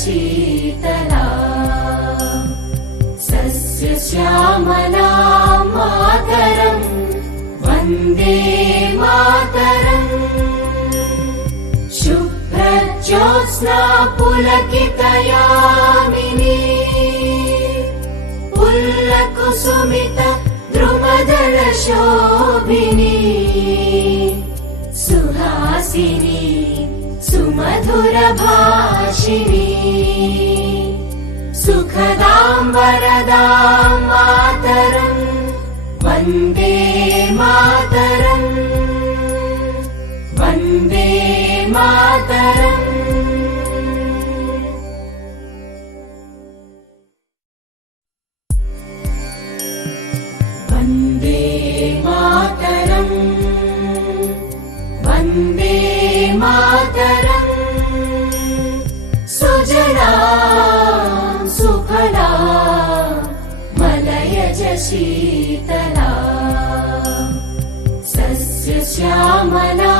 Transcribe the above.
शीतला सस्यश्यामला मातरम् वन्दे मातरम् शुभ्रज्योत्स्ना पुलकितयामिनी पुल्लकुसुमित द्रुमदलशोभिनी सुहासिनी सुमधुरभाषिणी सुखदां वरदां मातरम् वन्दे मातरम् वन्दे मातरम् वन्दे मातरम् वन्दे मातरम् सुजला सुफला मलयज शीतला सस्यश्यामला